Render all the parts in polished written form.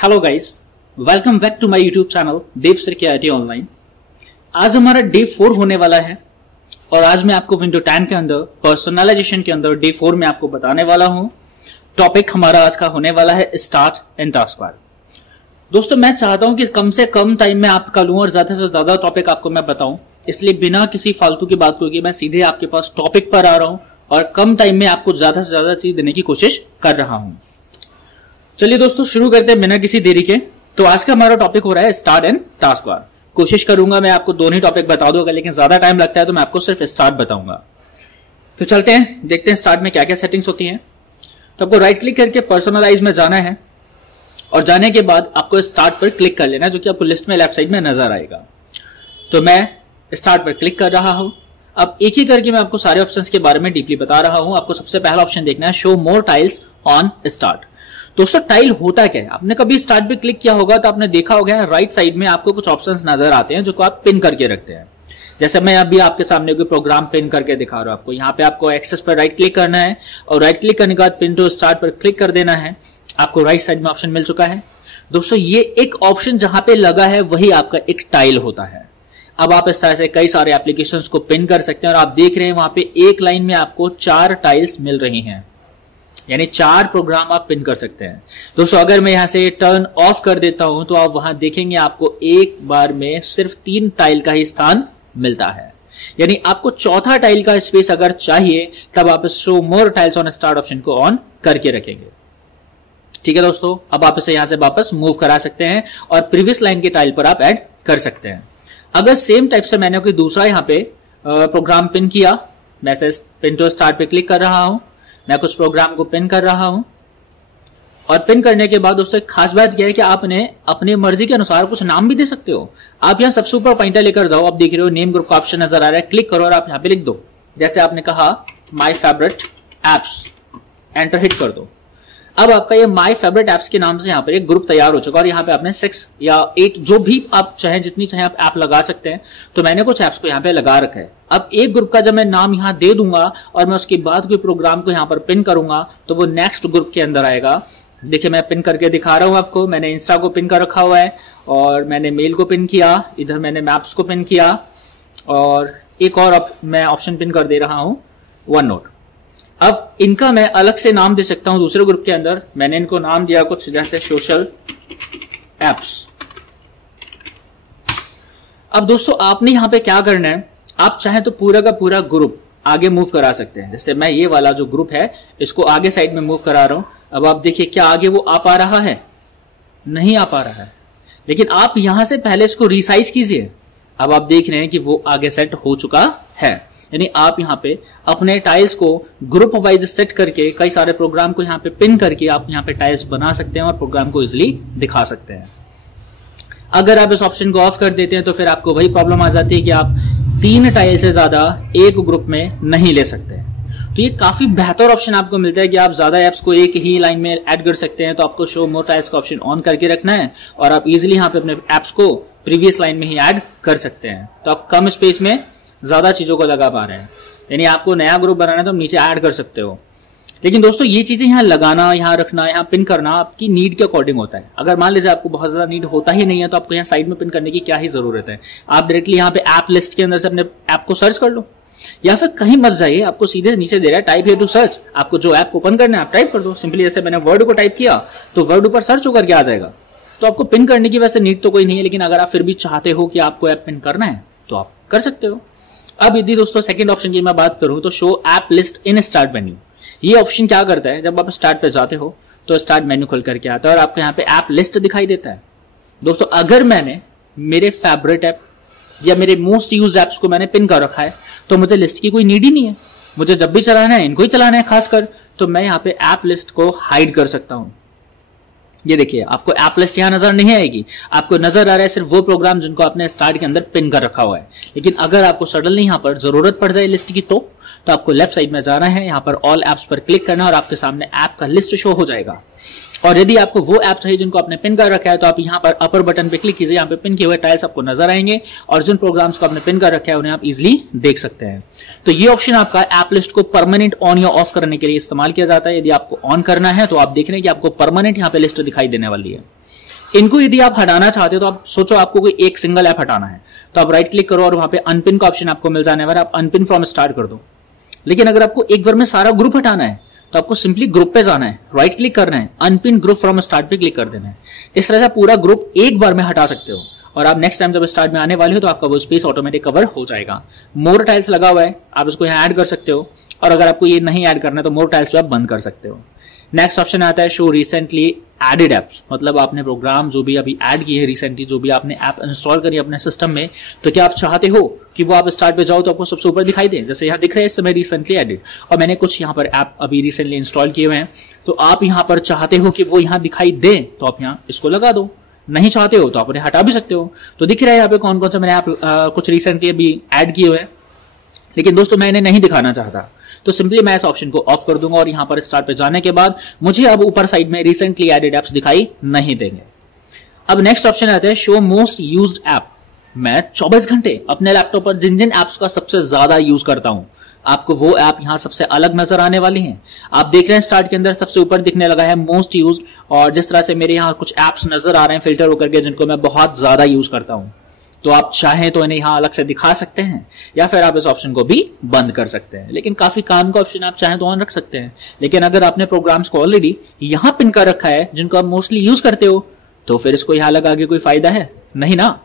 Hello guys, welcome back to my YouTube channel Dev sir के IT online. आज हमारा day 4 होने वाला है और आज मैं आपको विंडो 10 के अंदर पर्सनलाइजेशन के अंदर डे 4 में आपको बताने वाला हूं। टॉपिक हमारा आज का होने वाला है स्टार्ट एंड टास्क बार। दोस्तों, मैं चाहता हूं कि कम से कम टाइम में आपका लूं और ज्यादा से ज्यादा टॉपिक आपको मैं बताऊं, इसलिए बिना किसी फालतू की बात को मैं सीधे आपके पास टॉपिक पर आ रहा हूं और कम टाइम में आपको ज्यादा से ज्यादा चीज देने की कोशिश कर रहा हूं। चलिए दोस्तों, शुरू करते हैं बिना किसी देरी के। तो आज का हमारा टॉपिक हो रहा है स्टार्ट एंड टास्क बार। कोशिश करूंगा मैं आपको दोनों ही टॉपिक बता दूंगा, लेकिन ज्यादा टाइम लगता है तो मैं आपको सिर्फ स्टार्ट बताऊंगा। तो चलते हैं, देखते हैं स्टार्ट में क्या क्या सेटिंग्स होती हैं। तो आपको राइट क्लिक करके पर्सनलाइज में जाना है और जाने के बाद आपको स्टार्ट पर क्लिक कर लेना है, जो कि आपको लिस्ट में लेफ्ट साइड में नजर आएगा। तो मैं स्टार्ट पर क्लिक कर रहा हूं। अब एक ही करके मैं आपको सारे ऑप्शंस के बारे में डीपली बता रहा हूं। आपको सबसे पहला ऑप्शन देखना है, show more tiles on start. दोस्तों, टाइल होता क्या है? आपने कभी स्टार्ट पे क्लिक किया होगा तो आपने देखा होगा राइट साइड में आपको कुछ ऑप्शंस नजर आते हैं जो को आप पिन करके रखते हैं। जैसे मैं अभी आपके सामने कोई प्रोग्राम पिन करके दिखा रहा हूं आपको। यहाँ पे आपको एक्सेस पर राइट क्लिक करना है और राइट क्लिक करने के बाद पिन टू स्टार्ट पर क्लिक कर देना है। आपको राइट साइड में ऑप्शन मिल चुका है। दोस्तों, ये एक ऑप्शन जहां पे लगा है वही आपका एक टाइल होता है। अब आप इस तरह से कई सारे एप्लीकेशंस को पिन कर सकते हैं और आप देख रहे हैं वहां पे एक लाइन में आपको 4 टाइल्स मिल रही हैं, यानी 4 प्रोग्राम आप पिन कर सकते हैं। दोस्तों, अगर मैं यहां से टर्न ऑफ कर देता हूं तो आप वहां देखेंगे आपको एक बार में सिर्फ 3 टाइल का ही स्थान मिलता है, यानी आपको चौथा टाइल का स्पेस अगर चाहिए तब आप show more tiles on start option को ऑन करके रखेंगे। ठीक है दोस्तों, अब आप इसे यहां से वापस मूव करा सकते हैं और प्रीवियस लाइन के टाइल पर आप ऐड कर सकते हैं। अगर सेम टाइप से मैंने कोई दूसरा यहां पे प्रोग्राम पिन किया, मैं पिन टू स्टार्ट पे क्लिक कर रहा हूं, मैं कुछ प्रोग्राम को पिन कर रहा हूं और पिन करने के बाद दोस्तों एक खास बात यह है कि आपने अपनी मर्जी के अनुसार कुछ नाम भी दे सकते हो। आप यहां सबसे ऊपर पॉइंटर लेकर जाओ, आप देख रहे हो नेम ग्रुप का ऑप्शन नजर आ रहा है, क्लिक करो और आप यहां पे लिख दो। जैसे आपने कहा my favourite apps, enter hit कर दो। अब आपका ये माय फेवरेट एप्स के नाम से यहाँ पर एक ग्रुप तैयार हो चुका है और यहाँ पे आपने 6 या 8 जो भी आप चाहें, जितनी चाहे आप ऐप लगा सकते हैं। तो मैंने कुछ ऐप्स को यहाँ पे लगा रखा है। अब एक ग्रुप का जब मैं नाम यहाँ दे दूंगा और मैं उसके बाद कोई प्रोग्राम को यहाँ पर पिन करूंगा तो वो नेक्स्ट ग्रुप के अंदर आएगा। देखिए, मैं पिन करके दिखा रहा हूं आपको। मैंने इंस्टा को पिन कर रखा हुआ है और मैंने मेल को पिन किया, इधर मैंने मैप्स को पिन किया और एक और मैं ऑप्शन पिन कर दे रहा हूं, वन नोट। अब इनका मैं अलग से नाम दे सकता हूं दूसरे ग्रुप के अंदर। मैंने इनको नाम दिया कुछ जैसे सोशल एप्स। अब दोस्तों, आपने यहां पे क्या करना है, आप चाहें तो पूरा का पूरा ग्रुप आगे मूव करा सकते हैं। जैसे मैं ये वाला जो ग्रुप है इसको आगे साइड में मूव करा रहा हूं। अब आप देखिए, क्या आगे वो आ पा रहा है? नहीं आ पा रहा है, लेकिन आप यहां से पहले इसको रिसाइज कीजिए। अब आप देख रहे हैं कि वो आगे सेट हो चुका है, यानी आप यहां पे अपने टाइल्स को ग्रुप वाइज सेट करके कई सारे प्रोग्राम को यहां पे पिन करके आप यहां पे टाइल्स बना सकते हैं और प्रोग्राम को इजिली दिखा सकते हैं। अगर आप इस ऑप्शन को ऑफ कर देते हैं तो फिर आपको वही प्रॉब्लम आ जाती है कि आप 3 टाइल से ज्यादा एक ग्रुप में नहीं ले सकते। तो ये काफी बेहतर ऑप्शन आपको मिलता है कि आप ज्यादा एप्स को एक ही लाइन में ऐड कर सकते हैं। तो आपको शो मोर टाइल्स का ऑप्शन ऑन करके रखना है और आप इजिली यहाँ पे अपने एप्स को प्रीवियस लाइन में ही ऐड कर सकते हैं। तो आप कम स्पेस में ज्यादा चीजों को लगा पा रहे हैं। यानी आपको नया ग्रुप बनाना है तो नीचे ऐड कर सकते हो। लेकिन दोस्तों, ये चीजें यहाँ लगाना, यहाँ रखना, यहाँ पिन करना आपकी नीड के अकॉर्डिंग होता है। अगर मान लीजिए आपको बहुत ज्यादा नीड होता ही नहीं है तो आपको यहाँ साइड में पिन करने की क्या ही जरूरत है। आप डायरेक्टली यहाँ पे ऐप लिस्ट के अंदर से अपने ऐप को सर्च कर लो, या फिर कहीं मत जाइए, आपको सीधे नीचे दे रहा है टाइप हियर टू सर्च। आपको जो ऐप ओपन करना है आप टाइप कर दो सिंपली। जैसे मैंने वर्ड को टाइप किया तो वर्ड ऊपर सर्च होकर के आ जाएगा। तो आपको पिन करने की वैसे नीड तो कोई नहीं है, लेकिन अगर आप फिर भी चाहते हो कि आपको ऐप पिन करना है तो आप कर सकते हो। अब यदि दोस्तों सेकंड ऑप्शन की मैं बात करूं तो show app list in start menu. ये ऑप्शन क्या करता है, जब आप स्टार्ट पे जाते हो तो स्टार्ट मेन्यू खुल करके आता है और आपको यहाँ पे ऐप लिस्ट दिखाई देता है। दोस्तों, अगर मैंने मेरे फेवरेट ऐप या मेरे मोस्ट यूज्ड ऐप्स को मैंने पिन कर रखा है तो मुझे लिस्ट की कोई नीड ही नहीं है। मुझे जब भी चलाना है इनको ही चलाना है खासकर, तो मैं यहाँ पे ऐप लिस्ट को हाइड कर सकता हूं। ये देखिए, आपको ऐप लिस्ट यहां नजर नहीं आएगी, आपको नजर आ रहा है सिर्फ वो प्रोग्राम जिनको आपने स्टार्ट के अंदर पिन कर रखा हुआ है। लेकिन अगर आपको सडनली यहां पर जरूरत पड़ जाए लिस्ट की तो आपको लेफ्ट साइड में जाना है, यहां पर ऑल एप्स पर क्लिक करना और आपके सामने ऐप का लिस्ट शो हो जाएगा। और यदि आपको वो ऐप चाहिए जिनको आपने पिन कर रखा है तो आप यहाँ पर अपर बटन पे क्लिक कीजिए, यहाँ पे पिन किए हुए टाइल्स आपको नजर आएंगे और जिन प्रोग्राम्स को आपने पिन कर रखा है उन्हें आप इजिली देख सकते हैं। तो ये ऑप्शन आपका ऐप लिस्ट को परमानेंट ऑन या ऑफ करने के लिए इस्तेमाल किया जाता है। यदि आपको ऑन करना है तो आप देख रहे हैं कि आपको परमानेंट यहाँ पे लिस्ट दिखाई देने वाली है। इनको यदि आप हटाना चाहते हो तो आप सोचो आपको कोई एक सिंगल ऐप हटाना है, तो आप राइट क्लिक करो और वहां पे अनपिन का ऑप्शन आपको मिल जाने वाला है, आप अनपिन फ्रॉम स्टार्ट कर दो। लेकिन अगर आपको एक बार में सारा ग्रुप हटाना है तो आपको सिंपली ग्रुप पे जाना है, राइट क्लिक करना है, अनपिन ग्रुप फ्रॉम स्टार्ट पे क्लिक कर देना है। इस तरह से पूरा ग्रुप एक बार में हटा सकते हो और आप नेक्स्ट टाइम जब स्टार्ट में आने वाले हो तो आपका वो स्पेस ऑटोमेटिक कवर हो जाएगा। मोर टाइल्स लगा हुआ है, आप इसको यहाँ ऐड कर सकते हो, और अगर आपको ये नहीं ऐड करना है तो मोर टाइल्स पे आप बंद कर सकते हो। नेक्स्ट ऑप्शन आता है शो रिसेंटली एडेड एप्स, मतलब आपने प्रोग्राम जो भी अभी ऐड किए हैं रिसेंटली, जो भी आपने ऐप इंस्टॉल करी अपने सिस्टम में, तो क्या आप चाहते हो कि वो आप स्टार्ट पे जाओ तो आपको सबसे ऊपर दिखाई दे, जैसे यहाँ दिख रहे हैं इस समय रिसेंटली एडेड, और मैंने कुछ यहाँ पर ऐप अभी रिसेंटली इंस्टॉल किए हुए हैं, तो आप यहाँ पर चाहते हो कि वो यहाँ दिखाई दे तो आप यहाँ इसको लगा दो, नहीं चाहते हो तो आप उन्हें हटा भी सकते हो। तो दिख रहा है यहाँ पे कौन कौन सा मैंने ऐप कुछ रिसेंटली अभी ऐड किए हुए हैं, लेकिन दोस्तों मैं इन्हें नहीं दिखाना चाहता, तो सिंपली मैं इस ऑप्शन को ऑफ कर दूंगा और यहां पर स्टार्ट पे जाने के बाद मुझे अब ऊपर साइड में रिसेंटली एडेड एप्स दिखाई नहीं देंगे। अब नेक्स्ट ऑप्शन आता है शो मोस्ट यूज्ड ऐप। मैं 24 घंटे अपने लैपटॉप पर जिन जिन एप्स का सबसे ज्यादा यूज करता हूं, आपको वो ऐप यहां सबसे अलग नजर आने वाली हैं। आप देख रहे हैं स्टार्ट के अंदर सबसे ऊपर दिखने लगा है मोस्ट यूज्ड, और जिस तरह से मेरे यहाँ कुछ एप्स नजर आ रहे हैं फिल्टर होकर के जिनको मैं बहुत ज्यादा यूज करता हूं, तो आप चाहें तो इन्हें यहां अलग से दिखा सकते हैं या फिर आप इस ऑप्शन को भी बंद कर सकते हैं। लेकिन काफी काम का ऑप्शन आप चाहें तो ऑन रख सकते हैं। लेकिन अगर आपने प्रोग्राम्स को ऑलरेडी यहां पिन कर रखा है जिनको आप मोस्टली यूज करते हो, तो फिर इसको यहां लगा के कोई फायदा है नहीं ना।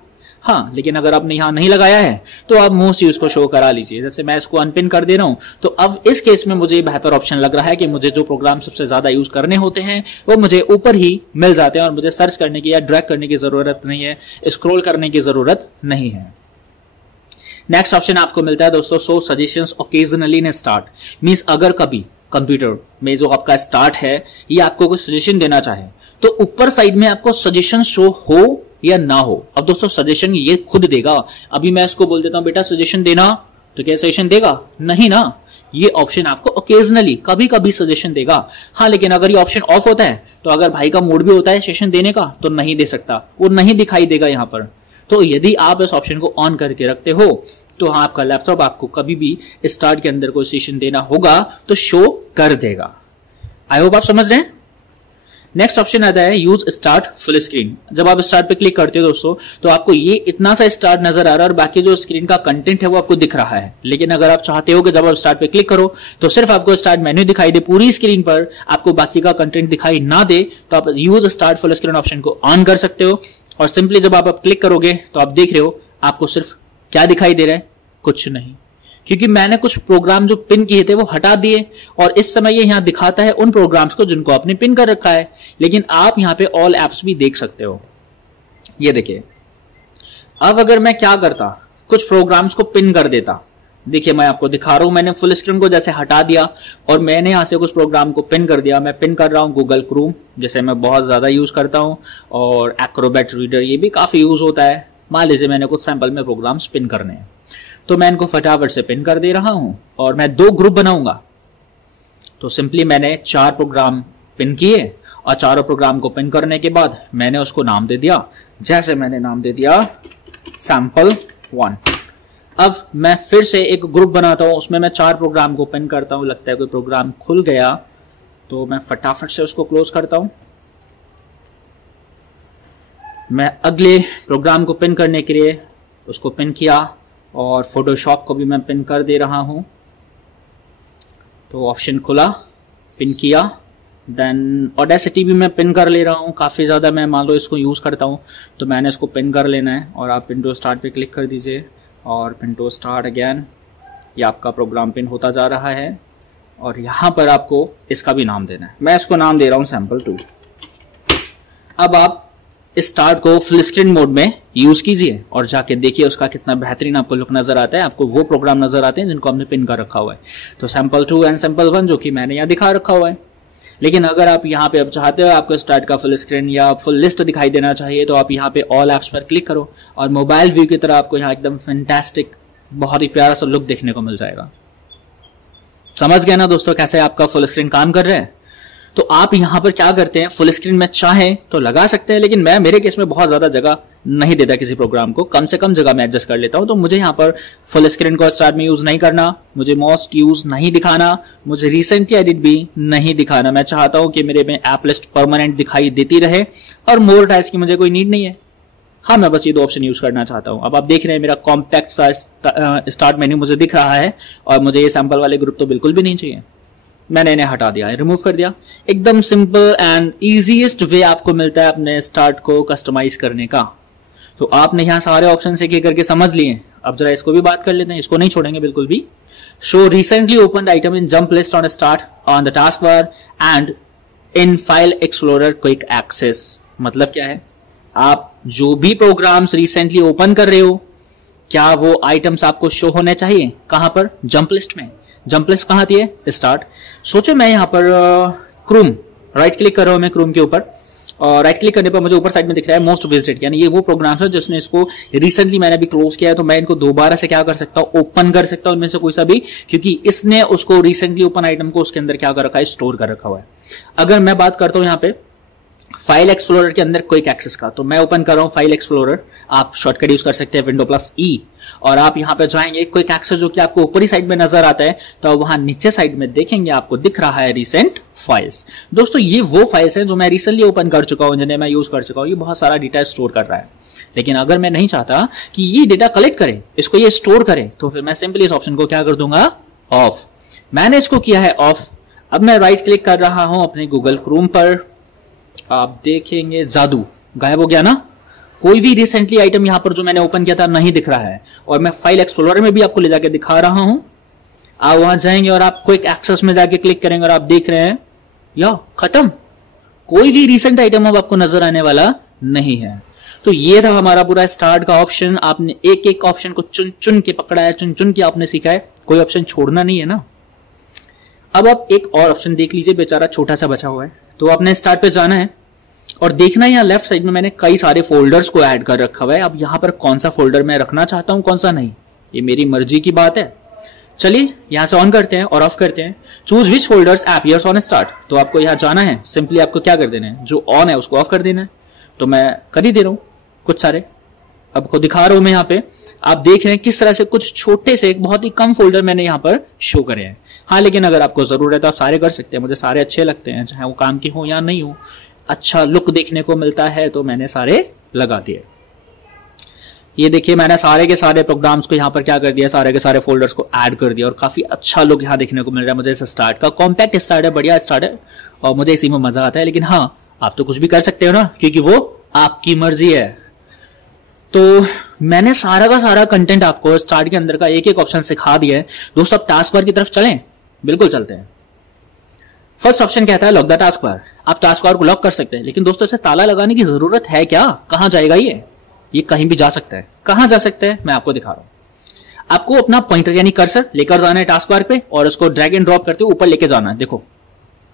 हाँ, लेकिन अगर आपने यहां नहीं लगाया है तो आप मोस्ट यूज को शो करा लीजिए। जैसे मैं इसको अनपिन कर दे रहा हूं, तो अब इस केस में मुझे बेहतर ऑप्शन लग रहा है कि मुझे जो प्रोग्राम सबसे ज्यादा यूज करने होते हैं वो मुझे ऊपर ही मिल जाते हैं और मुझे सर्च करने की या ड्रैग करने की जरूरत नहीं है, स्क्रॉल करने की जरूरत नहीं है। नेक्स्ट ऑप्शन आपको मिलता है दोस्तों show suggestions occasionally in start. Means अगर कभी कंप्यूटर में जो आपका स्टार्ट है ये आपको कोई सजेशन देना चाहे तो ऊपर साइड में आपको सजेशन शो हो या ना हो। अब दोस्तों सजेशन ये खुद देगा। अभी मैं इसको बोल देता हूं बेटा सजेशन देना, तो क्या सजेशन देगा? नहीं ना। ये ऑप्शन आपको ओकेजनली कभी कभी सजेशन देगा। हाँ, लेकिन अगर ये ऑप्शन ऑफ होता है तो अगर भाई का मूड भी होता है सजेशन देने का तो नहीं दे सकता, वो नहीं दिखाई देगा यहाँ पर। तो यदि आप इस ऑप्शन को ऑन करके रखते हो तो हाँ, आपका लैपटॉप आपको कभी भी स्टार्ट के अंदर कोई सजेशन देना होगा तो शो कर देगा। आई होप आप समझ रहे हैं। नेक्स्ट ऑप्शन आता है यूज स्टार्ट फुल स्क्रीन। जब आप स्टार्ट पे क्लिक करते हो दोस्तों तो आपको ये इतना सा स्टार्ट नजर आ रहा है और बाकी जो स्क्रीन का कंटेंट है वो आपको दिख रहा है। लेकिन अगर आप चाहते हो कि जब आप स्टार्ट पे क्लिक करो तो सिर्फ आपको स्टार्ट मेन्यू दिखाई दे, पूरी स्क्रीन पर आपको बाकी का कंटेंट दिखाई ना दे, तो आप use start full screen option को ऑन कर सकते हो। और सिंपली जब आप क्लिक करोगे तो आप देख रहे हो आपको सिर्फ क्या दिखाई दे रहा है, कुछ नहीं, क्योंकि मैंने कुछ प्रोग्राम जो पिन किए थे वो हटा दिए और इस समय ये यहां दिखाता है उन प्रोग्राम्स को जिनको आपने पिन कर रखा है। लेकिन आप यहां पे ऑल एप्स भी देख सकते हो। ये देखिए, अब अगर मैं क्या करता, कुछ प्रोग्राम्स को पिन कर देता, देखिए मैं आपको दिखा रहा हूं, मैंने फुल स्क्रीन को जैसे हटा दिया और मैंने यहां से कुछ प्रोग्राम को पिन कर दिया। मैं पिन कर रहा हूं गूगल क्रोम, जैसे मैं बहुत ज्यादा यूज करता हूं, और एक्रोबैट रीडर ये भी काफी यूज होता है। मान लीजिए मैंने कुछ सैंपल में प्रोग्राम्स पिन करने हैं तो मैं इनको फटाफट से पिन कर दे रहा हूं और मैं 2 ग्रुप बनाऊंगा। तो सिंपली मैंने 4 प्रोग्राम पिन किए और चारों प्रोग्राम को पिन करने के बाद मैंने उसको नाम दे दिया, जैसे मैंने नाम दे दिया sample1। अब मैं फिर से एक ग्रुप बनाता हूं, उसमें मैं 4 प्रोग्राम को पिन करता हूं। लगता है कोई प्रोग्राम खुल गया तो मैं फटाफट से उसको क्लोज करता हूं। मैं अगले प्रोग्राम को पिन करने के लिए उसको पिन किया और फोटोशॉप को भी मैं पिन कर दे रहा हूं। तो ऑप्शन खुला, पिन किया, देन ऑडेसिटी भी मैं पिन कर ले रहा हूं। काफ़ी ज़्यादा मैं मान लो इसको यूज़ करता हूं तो मैंने इसको पिन कर लेना है और आप पिन टू स्टार्ट पे क्लिक कर दीजिए और पिन टू स्टार्ट अगेन। ये आपका प्रोग्राम पिन होता जा रहा है और यहाँ पर आपको इसका भी नाम देना है। मैं इसको नाम दे रहा हूँ sample2। अब आप इस स्टार्ट को फुल स्क्रीन मोड में यूज कीजिए और जाके देखिए उसका कितना बेहतरीन आपको लुक नजर आता है। आपको वो प्रोग्राम नजर आते हैं जिनको हमने पिन कर रखा हुआ है। तो sample2 एंड sample1 जो कि मैंने यहाँ दिखा रखा हुआ है। लेकिन अगर आप यहाँ पे अब चाहते हो आपको स्टार्ट का फुल स्क्रीन या फुल लिस्ट दिखाई देना चाहिए तो आप यहाँ पे ऑल एप्स पर क्लिक करो और मोबाइल व्यू की तरह आपको यहाँ एकदम फैंटास्टिक बहुत ही प्यारा सा लुक देखने को मिल जाएगा। समझ गए ना दोस्तों कैसे आपका फुल स्क्रीन काम कर रहा है। तो आप यहाँ पर क्या करते हैं, फुल स्क्रीन में चाहें तो लगा सकते हैं, लेकिन मैं मेरे केस में बहुत ज्यादा जगह नहीं देता किसी प्रोग्राम को, कम से कम जगह में एडजस्ट कर लेता हूं। तो मुझे यहाँ पर फुल स्क्रीन को स्टार्ट में यूज नहीं करना, मुझे मोस्ट यूज नहीं दिखाना, मुझे रिसेंटली एडिट भी नहीं दिखाना। मैं चाहता हूं कि मेरे में ऐप लिस्ट परमानेंट दिखाई देती रहे और मोर टाइल्स की मुझे कोई नीड नहीं है। हाँ, मैं बस ये 2 ऑप्शन यूज करना चाहता हूं। अब आप देख रहे हैं मेरा कॉम्पैक्ट सा स्टार्ट मेन्यू मुझे दिख रहा है और मुझे ये सैंपल वाले ग्रुप तो बिल्कुल भी नहीं चाहिए। मैंने इन्हें हटा दिया, रिमूव कर दिया। एकदम सिंपल एंड इजीएस्ट वे आपको मिलता है अपने स्टार्ट को कस्टमाइज करने का। तो आपने यहाँ सारे ऑप्शन एक एक करके समझ लिए। अब जरा इसको भी बात कर लेते हैं, इसको नहीं छोड़ेंगे बिल्कुल भी। Show recently open item in jump list on start on the task bar and in file explorer quick access. मतलब क्या है, आप जो भी प्रोग्राम्स रिसेंटली ओपन कर रहे हो, क्या वो आइटम्स आपको शो होने चाहिए? कहां पर? जंप लिस्ट में। जंप लिस्ट कहां आती है? स्टार्ट। सोचो मैं यहां पर क्रोम राइट क्लिक कर रहा हूं, मैं क्रोम के ऊपर, और राइट क्लिक करने पर मुझे ऊपर साइड में दिख रहा है मोस्ट विजिटेड, यानी ये वो प्रोग्राम्स है जिसने इसको रिसेंटली मैंने अभी क्लोज किया है। तो मैं इनको दोबारा से क्या कर सकता हूं? ओपन कर सकता हूं इनमें से कोई सा भी, क्योंकि इसने उसको रिसेंटली ओपन आइटम को उसके अंदर क्या कर रखा है? स्टोर कर रखा हुआ है। अगर मैं बात करता हूं यहाँ पे फाइल एक्सप्लोरर के अंदर क्विक एक्सेस का, तो मैं ओपन कर रहा हूं फाइल एक्सप्लोरर। आप शॉर्टकट यूज कर सकते हैं Windows+E, और आप यहां पे जाएंगे क्विक एक्सेस जो कि आपको ऊपरी साइड में नजर आता है, तो वहां नीचे साइड में देखेंगे आपको दिख रहा है रिसेंट फाइल्स। दोस्तों ये वो फाइल्स हैं जो मैं रिसेंटली ओपन कर चुका हूं, जिन्हें मैं यूज कर चुका हूं। ये बहुत सारा डेटा स्टोर कर रहा है, लेकिन अगर मैं नहीं चाहता कि ये डेटा कलेक्ट करे, इसको ये स्टोर करे, तो फिर मैं सिंपली इस ऑप्शन को क्या कर दूंगा? ऑफ। मैंने इसको किया है ऑफ। अब मैं राइट क्लिक कर रहा हूं अपने गूगल क्रोम पर, आप देखेंगे जादू गायब हो गया ना। कोई भी रिसेंटली आइटम यहां पर जो मैंने ओपन किया था नहीं दिख रहा है। और मैं फाइल एक्सप्लोरर में भी आपको ले जाके दिखा रहा हूं। आप वहां जाएंगे और आप क्विक एक्सेस में जाके क्लिक करेंगे और आप देख रहे हैं या खत्म, कोई भी रिसेंट आइटम अब आपको नजर आने वाला नहीं है। तो ये था हमारा पूरा स्टार्ट का ऑप्शन। आपने एक एक ऑप्शन को चुन चुन के पकड़ा है, चुन चुन के आपने सीखा है, कोई ऑप्शन छोड़ना नहीं है ना। अब आप एक और ऑप्शन देख लीजिए, बेचारा छोटा सा बचा हुआ है। तो आपने स्टार्ट पे जाना है और देखना है यहाँ लेफ्ट साइड में मैंने कई सारे फोल्डर्स को ऐड कर रखा हुआ है। अब यहाँ पर कौन सा फोल्डर मैं रखना चाहता हूँ, कौन सा नहीं, ये मेरी मर्जी की बात है। चलिए यहाँ से ऑन करते हैं और ऑफ करते हैं। Choose which folders appears on start. तो आपको यहाँ जाना है, सिंपली आपको क्या कर देना है, जो ऑन है उसको ऑफ कर देना है। तो मैं कर ही दे रहा हूँ कुछ सारे, आपको दिखा रहा हूं मैं यहाँ पे। आप देख रहे हैं किस तरह से कुछ छोटे से बहुत ही कम फोल्डर मैंने यहाँ पर शो करे हैं। हाँ, लेकिन अगर आपको जरूरत है तो आप सारे कर सकते हैं। मुझे सारे अच्छे लगते हैं, चाहे वो काम के हो या नहीं हो, अच्छा लुक देखने को मिलता है, तो मैंने सारे लगा दिए। ये देखिए मैंने सारे के सारे प्रोग्राम्स को यहाँ पर क्या कर दिया, सारे के सारे फोल्डर्स को ऐड कर दिया और काफी अच्छा लुक यहाँ देखने को मिल रहा है मुझे इस स्टार्ट का। कॉम्पैक्ट स्टार्ट है, बढ़िया स्टार्ट है और मुझे इसी में मजा आता है। लेकिन हाँ, आप तो कुछ भी कर सकते हो ना, क्योंकि वो आपकी मर्जी है। तो मैंने सारा का सारा कंटेंट आपको स्टार्ट के अंदर का एक एक ऑप्शन सिखा दिया है। दोस्तों अब टास्क बार की तरफ चलें? बिल्कुल चलते हैं। फर्स्ट ऑप्शन कहता है लॉक द टास्क बार। आप टास्क बार को लॉक कर सकते हैं, लेकिन दोस्तों इसे ताला लगाने की जरूरत है क्या? कहां जाएगा ये कहीं भी जा सकता है। कहां जा सकता है मैं आपको दिखा रहा हूं। आपको अपना पॉइंटर यानी कर्सर लेकर जाना है टास्क बार पे और उसको ड्रैग एंड ड्रॉप करते हुए ऊपर लेके जाना है। देखो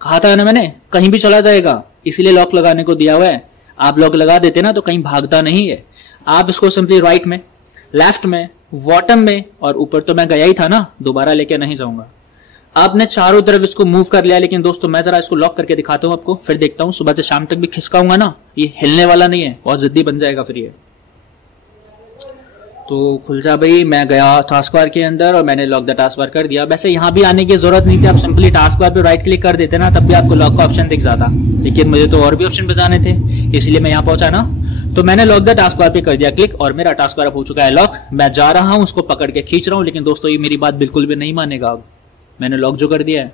कहा था ना मैंने, कहीं भी चला जाएगा, इसीलिए लॉक लगाने को दिया हुआ है। आप लॉक लगा देते ना तो कहीं भागता नहीं है। आप इसको सिंपली राइट में, लेफ्ट में, बॉटम में और ऊपर तो मैं गया ही था ना, दोबारा लेके नहीं जाऊंगा। आपने चारों तरफ इसको मूव कर लिया। लेकिन दोस्तों मैं जरा इसको लॉक करके दिखाता हूं आपको, फिर देखता हूं सुबह से शाम तक भी खिसकाऊंगा ना, ये हिलने वाला नहीं है, बहुत जिद्दी बन जाएगा फिर ये। तो खुल जा भाई। मैं गया टास्क बार के अंदर और मैंने लॉक द टास्क बार कर दिया। वैसे यहाँ भी आने की जरूरत नहीं थी, आप सिंपली टास्क बार पे राइट क्लिक कर देते ना, तब भी आपको लॉक का ऑप्शन दिख जाता। लेकिन मुझे तो और भी ऑप्शन बताने थे, इसलिए मैं यहाँ पहुंचा ना। तो मैंने लॉक द टास्क बार पे कर दिया क्लिक और मेरा टास्क बार हो चुका है लॉक। मैं जा रहा हूं उसको पकड़ के खींच रहा हूं, लेकिन दोस्तों ये मेरी बात बिल्कुल भी नहीं मानेगा। अब मैंने लॉक जो कर दिया है।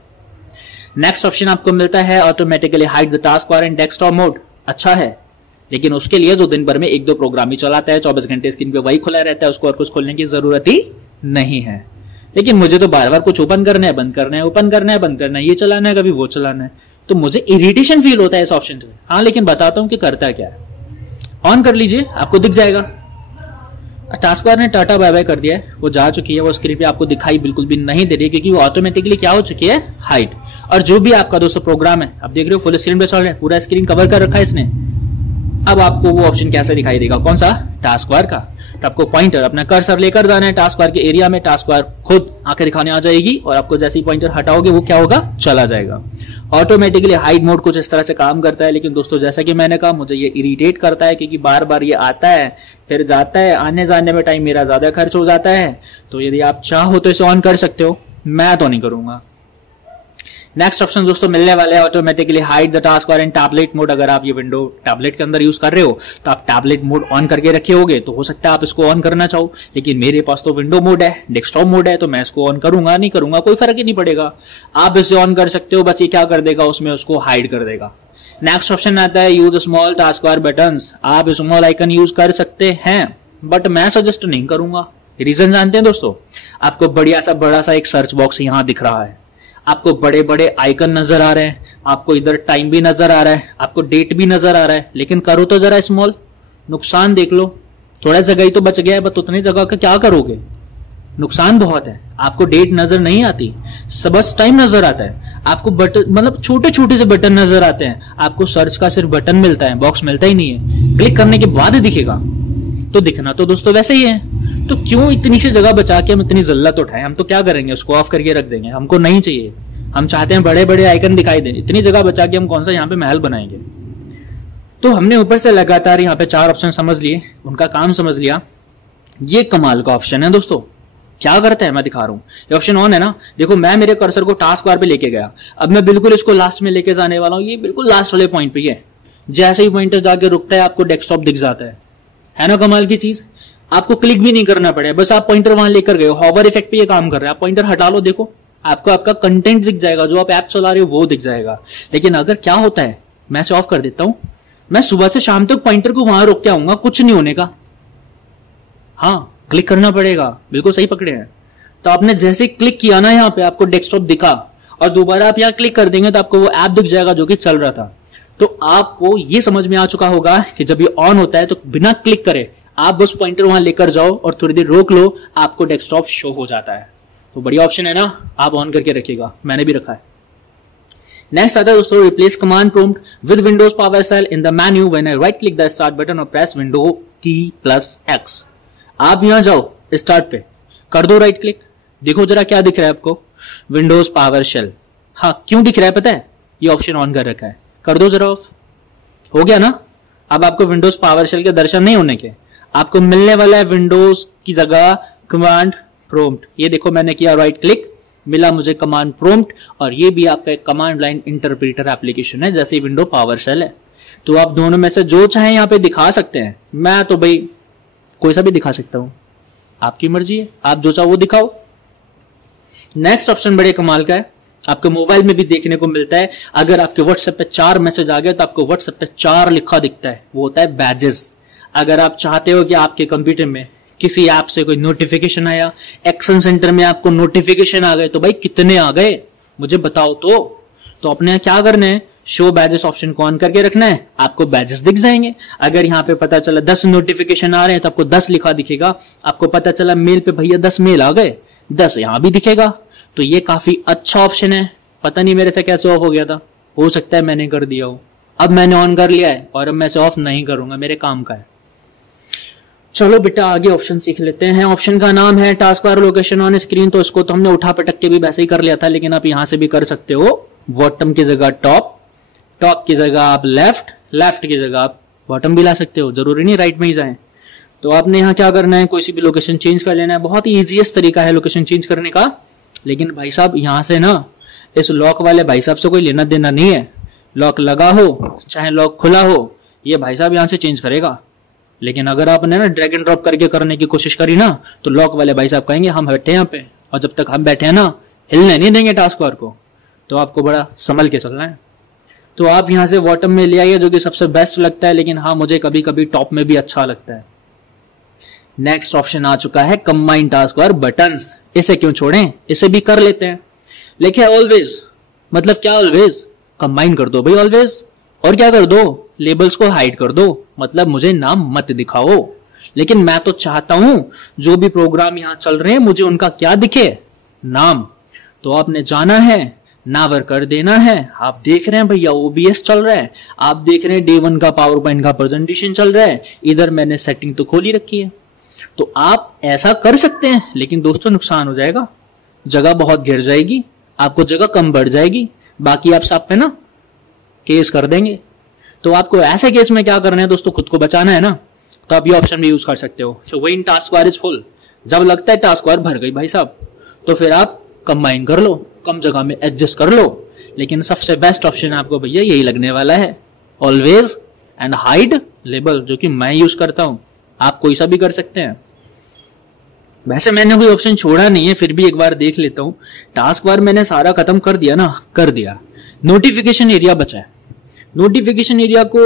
नेक्स्ट ऑप्शन आपको मिलता है automatically hide the task bar in desktop mode. अच्छा है, लेकिन उसके लिए जो दिन भर में 1-2 प्रोग्राम ही चलाता है, 24 घंटे स्क्रीन पे वही खुला रहता है, उसको और कुछ खोलने की जरूरत ही नहीं है। लेकिन मुझे तो बार बार कुछ ओपन करना है, बंद करना है, ओपन करना है, बंद करना है, ये चलाना है, कभी वो चलाना है, तो मुझे इरिटेशन फील होता है इस ऑप्शन से। हाँ, लेकिन बताता हूं कि करता क्या है। ऑन कर लीजिए, आपको दिख जाएगा। टास्क बार ने टाटा बाय बाय कर दिया है, वो जा चुकी है, वो स्क्रीन पे आपको दिखाई बिल्कुल भी नहीं दे रही, क्योंकि वो ऑटोमेटिकली क्या हो चुकी है, हाइड। और जो भी आपका दोस्तों प्रोग्राम है, आप देख रहे हो फुल स्क्रीन पे चल रहा है, पूरा स्क्रीन कवर कर रखा है इसने। अब आपको वो ऑप्शन कैसे दिखाई देगा, कौन सा, टास्क बार का। तो आपको पॉइंटर अपना कर्सर लेकर जाना है टास्क बार के एरिया में, टास्क बार खुद आंखें दिखाने आ जाएगी और आपको जैसे ही पॉइंटर हटाओगे वो क्या होगा, चला जाएगा। ऑटोमेटिकली हाइड मोड कुछ इस तरह से काम करता है, लेकिन दोस्तों जैसा कि मैंने कहा मुझे ये इरिटेट करता है क्योंकि बार बार ये आता है फिर जाता है, आने जाने में टाइम मेरा ज्यादा खर्च हो जाता है। तो यदि आप चाहो तो इसे ऑन कर सकते हो, मैं तो नहीं करूंगा। नेक्स्ट ऑप्शन दोस्तों मिलने वाले हैं automatically hide the task bar in tablet mode. अगर आप ये विंडो टैबलेट के अंदर यूज कर रहे हो तो आप टैबलेट मोड ऑन करके रखे होगे, तो हो सकता है आप इसको ऑन करना चाहो, लेकिन मेरे पास तो विंडो मोड है, डेस्कटॉप मोड है, तो मैं इसको ऑन करूंगा नहीं करूंगा कोई फर्क ही नहीं पड़ेगा। आप इसे ऑन कर सकते हो, बस ये क्या कर देगा, उसमें उसको हाइड कर देगा। नेक्स्ट ऑप्शन आता है use small task bar buttons. आप स्मॉल आइकन यूज कर सकते हैं, बट मैं सजेस्ट नहीं करूंगा। रीजन जानते हैं दोस्तों, आपको बढ़िया सा बड़ा सा एक सर्च बॉक्स यहां दिख रहा है, आपको बड़े बड़े आइकन नजर आ रहे हैं, आपको इधर टाइम भी नजर आ रहा है, आपको डेट भी नजर आ रहा है, लेकिन करो तो जरा स्मॉल। नुकसान देख लो, थोड़ा जगह ही तो बच गया है, बस उतनी जगह का क्या करोगे, नुकसान बहुत है। आपको डेट नजर नहीं आती, बस टाइम नजर आता है, आपको बटन मतलब छोटे छोटे से बटन नजर आते हैं, आपको सर्च का सिर्फ बटन मिलता है, बॉक्स मिलता ही नहीं है, क्लिक करने के बाद ही दिखेगा। तो दिखना तो दोस्तों वैसे ही है, तो क्यों इतनी सी जगह बचा के हम इतनी जल्लत उठाएं। हम तो क्या करेंगे, उसको ऑफ करके रख देंगे, हमको नहीं चाहिए। हम चाहते हैं बड़े बड़े आइकन दिखाई दें, इतनी जगह बचा के हम कौन सा यहाँ पे महल बनाएंगे। तो हमने ऊपर से लगातार यहाँ पे 4 ऑप्शन समझ लिए, उनका काम समझ लिया। ये कमाल का ऑप्शन है दोस्तों, क्या करता है मैं दिखा रहा हूँ। ये ऑप्शन ऑन है ना, देखो मैं मेरे कर्सर को टास्क बार पे लेके गया, अब मैं बिल्कुल इसको लास्ट में लेके जाने वाला हूँ, ये बिल्कुल लास्ट वाले पॉइंट पे है। जैसे ही पॉइंटर जाके रुकता है आपको डेस्कटॉप दिख जाता है ना कमाल की चीज। आपको क्लिक भी नहीं करना पड़े, बस आप पॉइंटर वहां लेकर गए हो, हॉवर इफेक्ट पे ये काम कर रहा है। आप पॉइंटर हटा लो, देखो आपको आपका कंटेंट दिख जाएगा, जो आप ऐप चला रहे हो वो दिख जाएगा। लेकिन अगर क्या होता है, मैं इसे ऑफ कर देता हूं, मैं सुबह से शाम तक पॉइंटर को वहां रोक के आऊंगा, कुछ नहीं होने का। हाँ, क्लिक करना पड़ेगा, बिल्कुल सही पकड़े हैं। तो आपने जैसे क्लिक किया ना यहाँ पे, आपको डेस्कटॉप दिखा और दोबारा आप यहाँ क्लिक कर देंगे तो आपको वो ऐप दिख जाएगा जो कि चल रहा था। तो आपको ये समझ में आ चुका होगा कि जब ये ऑन होता है तो बिना क्लिक करे आप बस पॉइंटर वहां लेकर जाओ और थोड़ी देर रोक लो, आपको डेस्कटॉप शो हो जाता है। तो बढ़िया ऑप्शन है ना, आप ऑन करके रखिएगा, मैंने भी रखा है। नेक्स्ट आता है दोस्तों replace command prompt with windows power shell in the menu when I right click the start button और प्रेस विंडो की +X। आप यहां जाओ स्टार्ट पे, कर दो राइट क्लिक, देखो जरा क्या दिख रहा है आपको, विंडोज पावर शेल। हाँ, क्यों दिख रहा है पता है, ये ऑप्शन ऑन कर रखा है, कर दो जरा ऑफ, हो गया ना। अब आपको विंडोज पावर शेल के दर्शन नहीं होने के, आपको मिलने वाला है विंडोज की जगह कमांड प्रॉम्प्ट। ये देखो मैंने किया राइट क्लिक, मिला मुझे कमांड प्रॉम्प्ट, और ये भी आपका एक कमांड लाइन इंटरप्रेटर एप्लीकेशन है जैसे विंडो पावर शेल है। तो आप दोनों में से जो चाहे यहाँ पे दिखा सकते हैं। मैं तो भाई कोई सा भी दिखा सकता हूं, आपकी मर्जी है, आप जो चाहो वो दिखाओ। नेक्स्ट ऑप्शन बड़े कमाल का है, आपके मोबाइल में भी देखने को मिलता है। अगर आपके व्हाट्सएप पे 4 मैसेज आ गए तो आपको व्हाट्सएप पे 4 लिखा दिखता है, वो होता है बैजेस। अगर आप चाहते हो कि आपके कंप्यूटर में किसी ऐप से कोई नोटिफिकेशन आया, एक्शन सेंटर में आपको नोटिफिकेशन आ गए, तो भाई कितने आ गए मुझे बताओ। तो अपने क्या करना है, शो बैजेस ऑप्शन को ऑन करके रखना है, आपको बैजेस दिख जाएंगे। अगर यहाँ पे पता चला 10 नोटिफिकेशन आ रहे हैं तो आपको 10 लिखा दिखेगा। आपको पता चला मेल पे भैया 10 मेल आ गए, 10 यहां भी दिखेगा। तो ये काफी अच्छा ऑप्शन है। पता नहीं मेरे से कैसे ऑफ हो गया था, हो सकता है मैंने कर दिया हो। अब मैंने ऑन कर लिया है और अब मैं इसे ऑफ नहीं करूंगा, मेरे काम का है। चलो बेटा आगे ऑप्शन सीख लेते हैं। ऑप्शन का नाम है task bar location on screen. तो इसको तो हमने उठा पटक के भी वैसे ही कर लिया था, लेकिन आप यहां से भी कर सकते हो। बॉटम की जगह टॉप, टॉप की जगह आप लेफ्ट, लेफ्ट की जगह आप बॉटम भी ला सकते हो, जरूरी नहीं राइट में ही जाएं। तो आपने यहाँ क्या करना है, कोई सी भी लोकेशन चेंज कर लेना है। बहुत ही इजीएस्ट तरीका है लोकेशन चेंज करने का। लेकिन भाई साहब यहाँ से ना इस लॉक वाले भाई साहब से कोई लेना देना नहीं है। लॉक लगा हो चाहे लॉक खुला हो, ये भाई साहब यहाँ से चेंज करेगा। लेकिन अगर आपने ना ड्रैग एंड ड्रॉप करके करने की कोशिश करी ना, तो लॉक वाले भाई साहब कहेंगे हम बैठे यहाँ पे, और जब तक हम बैठे हैं ना हिलने नहीं देंगे टास्क बार को। तो आपको बड़ा संभल के चलना है। तो आप यहाँ से बॉटम में ले आइए, जो कि सबसे बेस्ट लगता है। लेकिन हाँ, मुझे कभी कभी टॉप में भी अच्छा लगता है। नेक्स्ट ऑप्शन आ चुका है कंबाइन टास्क बार बटन्स। इसे क्यों छोड़ें, इसे भी कर लेते हैं। लिखे ऑलवेज, मतलब क्या ऑलवेज, कंबाइन कर दो भाई ऑलवेज। और क्या कर दो, लेबल्स को हाइड कर दो, मतलब मुझे नाम मत दिखाओ। लेकिन मैं तो चाहता हूं जो भी प्रोग्राम यहां चल रहे हैं मुझे उनका क्या दिखे, नाम। तो आपने जाना है नावर कर देना है। आप देख रहे हैं भैया OBS चल रहा है, आप देख रहे हैं डे 1 का पावर पॉइंट का प्रेजेंटेशन चल रहा है, इधर मैंने सेटिंग तो खोली रखी है। तो आप ऐसा कर सकते हैं, लेकिन दोस्तों नुकसान हो जाएगा, जगह बहुत गिर जाएगी, आपको जगह कम बढ़ जाएगी, बाकी आप सब पे ना केस कर देंगे। तो आपको ऐसे केस में क्या करना है दोस्तों, खुद को बचाना है ना, तो आप ये ऑप्शन भी यूज कर सकते हो। So when task bar is full, जब लगता है टास्क बार भर गई भाई साहब, तो फिर आप कंबाइन कर लो, कम जगह में एडजस्ट कर लो। लेकिन सबसे बेस्ट ऑप्शन आपको भैया यही लगने वाला है, ऑलवेज एंड हाइड लेबल, जो कि मैं यूज करता हूं, आप कोई सा भी कर सकते हैं। वैसे मैंने कोई ऑप्शन छोड़ा नहीं है, फिर भी एक बार देख लेता हूं। टास्क बार मैंने सारा खत्म कर दिया ना, कर दिया। नोटिफिकेशन एरिया बचा है, नोटिफिकेशन एरिया को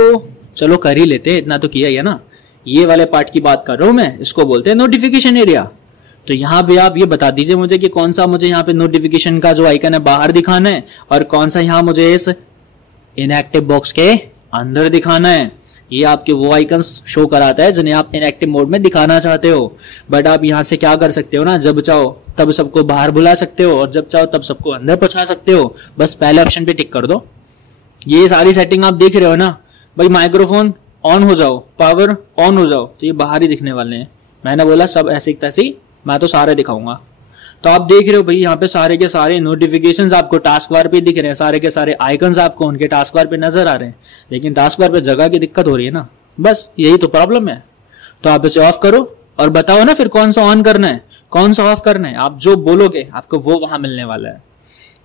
चलो कर ही लेते हैं, इतना तो किया ही है ना। ये वाले पार्ट की बात कर रहा हूं मैं, इसको बोलते हैं नोटिफिकेशन एरिया। तो यहाँ पे आप ये बता दीजिए मुझे कि कौन सा मुझे यहाँ पे नोटिफिकेशन का जो आइकन है बाहर दिखाना है, और कौन सा यहाँ मुझे इस इनएक्टिव बॉक्स के अंदर दिखाना है। ये आपके वो आइकन्स शो कराता है जिन्हें आप इनएक्टिव मोड में दिखाना चाहते हो। बट आप यहाँ से क्या कर सकते हो ना, जब चाहो तब सबको बाहर बुला सकते हो, और जब चाहो तब सबको अंदर पहुंचा सकते हो। बस पहले ऑप्शन पे टिक कर दो। ये सारी सेटिंग आप देख रहे हो ना भाई, माइक्रोफोन ऑन हो जाओ, पावर ऑन हो जाओ, तो ये बाहर ही दिखने वाले हैं। मैंने बोला सब ऐसे तैसे, मैं तो सारे दिखाऊंगा। तो आप देख रहे हो भाई, यहाँ पे सारे के सारे नोटिफिकेशंस आपको टास्क बार पे दिख रहे हैं, सारे के सारे आइकन्स आपको उनके टास्क बार पे नजर आ रहे हैं। लेकिन टास्क बार पे जगह की दिक्कत हो रही है ना, बस यही तो प्रॉब्लम है। तो आप इसे ऑफ करो और बताओ ना फिर कौन सा ऑन करना है, कौन सा ऑफ करना है। आप जो बोलोगे आपको वो वहां मिलने वाला है।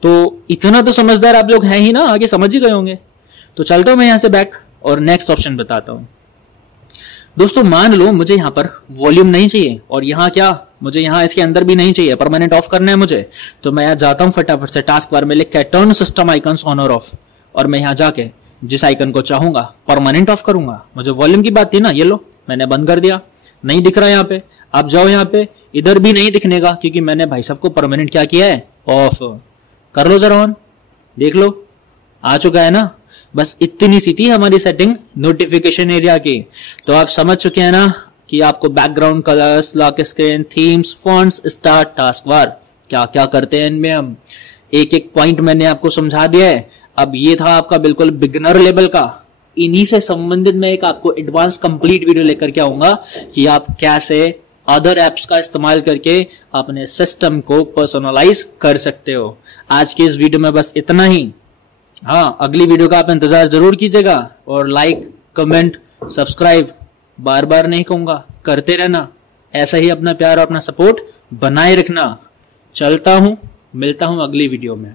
तो इतना तो समझदार आप लोग हैं ही ना, आगे समझ ही गए होंगे। तो चलता हूं मैं यहां से बैक और नेक्स्ट ऑप्शन बताता हूं। दोस्तों मान लो मुझे यहाँ पर वॉल्यूम नहीं चाहिए, और यहाँ क्या मुझे यहाँ इसके अंदर भी नहीं चाहिए, परमानेंट ऑफ करना है मुझे। तो मैं यहाँ जाता हूँ फटाफट से टास्क बार में लिख के टर्न सिस्टम आइकन्स ऑन और ऑफ, और मैं यहाँ जाके जिस आइकन को चाहूंगा परमानेंट ऑफ करूंगा। मुझे वॉल्यूम की बात थी ना, ये लो मैंने बंद कर दिया, नहीं दिख रहा यहाँ पे। आप जाओ यहाँ पे, इधर भी नहीं दिखने का, क्योंकि मैंने भाई साहब को परमानेंट क्या किया है, ऑफ। कर लो जरा ऑन, देख लो आ चुका है ना। बस इतनी सी थी हमारी सेटिंग नोटिफिकेशन एरिया की। तो आप समझ चुके हैं ना कि आपको background colours, lock screen, themes, fonts, start, task bar क्या क्या करते हैं इनमें हम। एक एक पॉइंट मैंने आपको समझा दिया है। अब ये था आपका बिल्कुल बिगनर लेवल का। इन्हीं से संबंधित मैं एक आपको एडवांस कंप्लीट वीडियो लेकर के आऊंगा कि आप कैसे अदर एप्स का इस्तेमाल करके अपने सिस्टम को पर्सनलाइज कर सकते हो। आज के इस वीडियो में बस इतना ही। हाँ, अगली वीडियो का आप इंतजार जरूर कीजिएगा, और लाइक, कमेंट, सब्सक्राइब बार बार नहीं कहूंगा, करते रहना। ऐसा ही अपना प्यार और अपना सपोर्ट बनाए रखना। चलता हूं, मिलता हूं अगली वीडियो में।